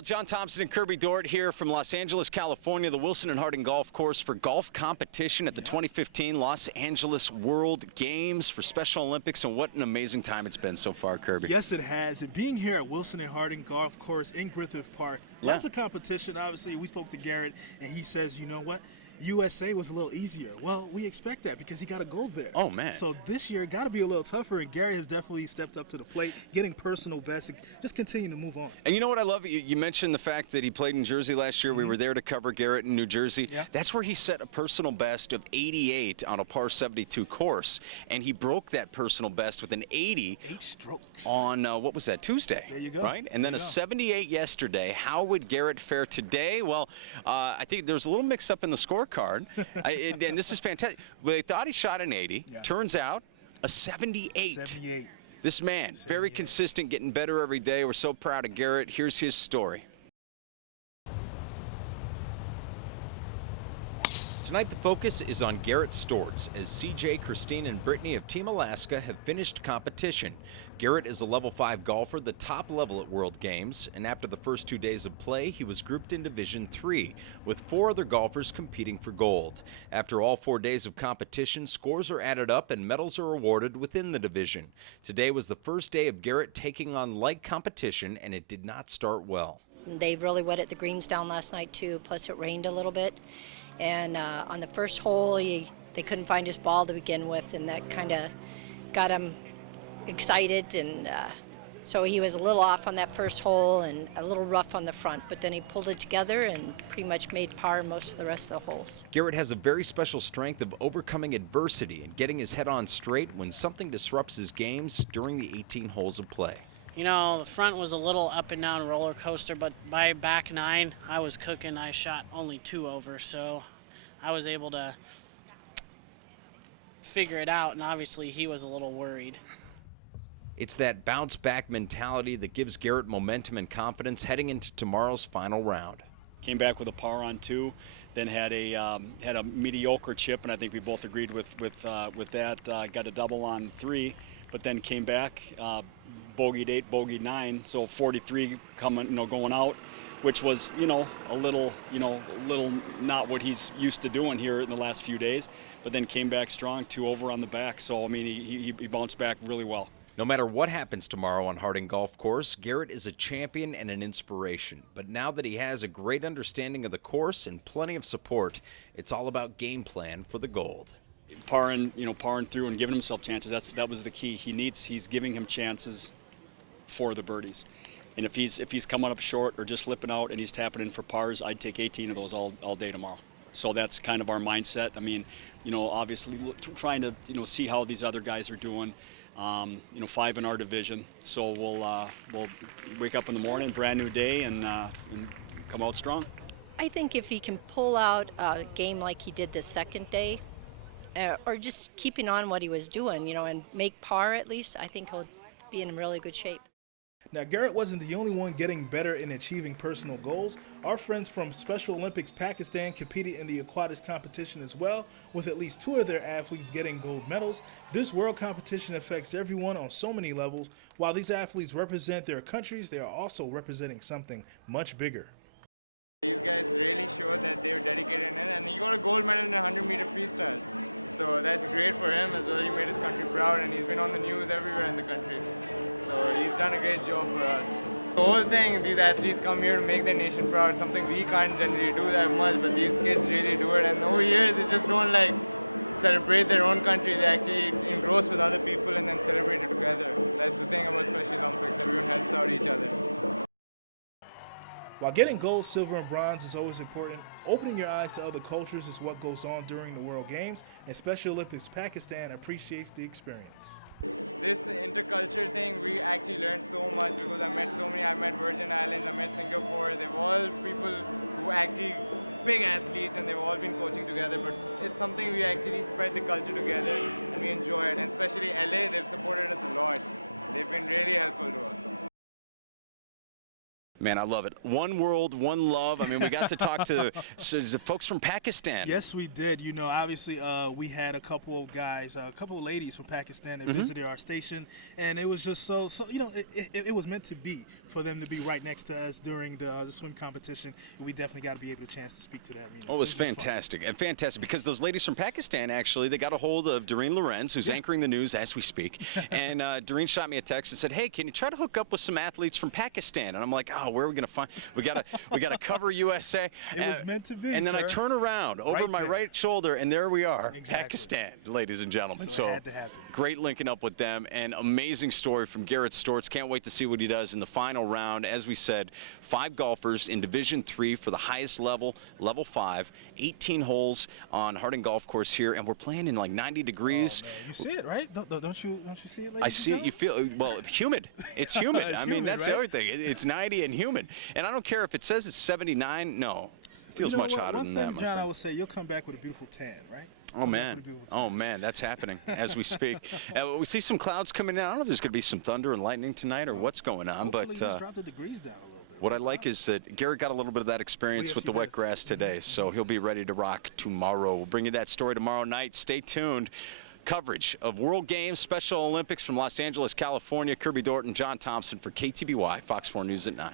Well, John Thompson and Kerby Dort here from Los Angeles, California, the Wilson and Harding Golf Course for golf competition at the 2015 Los Angeles World Games for Special Olympics, and what an amazing time it's been so far, Kerby. Yes, it has. And being here at Wilson and Harding Golf Course in Griffith Park, lots of competition. Obviously, we spoke to Garrett, and he says, you know what? USA was a little easier. Well, we expect that because he got a gold there. Oh, man. So this year got to be a little tougher, and Gary has definitely stepped up to the plate, getting personal best, and just continue to move on. And you know what I love? You mentioned the fact that he played in Jersey last year. We were there to cover Garrett in New Jersey. Yeah. That's where he set a personal best of 88 on a par 72 course. And he broke that personal best with an 80. 8 strokes. On, what was that, Tuesday? There you go. Right? And there you go. 78 yesterday. How would Garrett fare today? Well, I think there's a little mix-up in the scorecard. And this is fantastic. They thought he shot an 80. Yeah. Turns out a 78. 78. This man, 78. very consistent, getting better every day. We're so proud of Garrett. Here's his story. These guys really showed that they were dedicated in it, and he got a gold medal in a 100-meter freestyle. So that's great for him as well. He made his country proud, and he's been on the news everywhere in the country. So he's done a great job for us. The whole thing, these athletes come here to make their nation proud, something we can't generally do that much, but these kids really do it. And over here, they just don't like celebrate their own country. They actually engross with other people and then celebrate it together. That's the thing about Special Olympics. Everyone helps out each other. This interculture thing, we actually learned so much because I met Virgin Islands, I met Singapore. They've all people who actually big athletes, and they've all been coaching together, but it's something we actually spread the culture together and we enjoy it. And especially LA, they've supported us a lot. They've been really helpful to us. Man, I love it. One world, one love. I mean, we got to talk to the folks from Pakistan. Yes, we did. You know, obviously, we had a couple of guys, a couple of ladies from Pakistan that visited our station, and it was just so you know, it was meant to be for them to be right next to us during the swim competition, and we definitely got to be able to chance to speak to them. You know, it was just fun. Fantastic, because those ladies from Pakistan, actually, they got a hold of Doreen Lorenz, who's anchoring the news as we speak, and Doreen shot me a text and said, "Hey, can you try to hook up with some athletes from Pakistan?" And I'm like, "Oh, where are we gonna find? We gotta cover USA." It was meant to be, and sir. I turn around, right my there, right shoulder, and there we are. Exactly, Pakistan, ladies and gentlemen. So it had to happen. Great linking up with them, and amazing story from Garrett Stortz. Can't wait to see what he does in the final round. As we said, 5 golfers in Division III for the highest level, level 5. 18 holes on Harding Golf Course here, and we're playing in like 90 degrees. Oh man, you see it, right? Don't you see it, ladies and gentlemen? Well, it's humid. It's humid. It's humid, right? It's 90 and humid. And I don't care if it says it's 79. No. You know what? One thing, John, I would say, you'll come back with a beautiful tan, right? Come back with a beautiful tan. Oh, man, that's happening as we speak. We see some clouds coming in. I don't know if there's going to be some thunder and lightning tonight or what's going on. Hopefully, let's drop the degrees down a little bit, right, What I Bob? like is that Garrett got a little bit of that experience yes, with he the did. wet grass today, so he'll be ready to rock tomorrow. We'll bring you that story tomorrow night. Stay tuned. Coverage of World Games, Special Olympics from Los Angeles, California. Kerby Dort and John Thompson for KTBY, Fox 4 News at 9.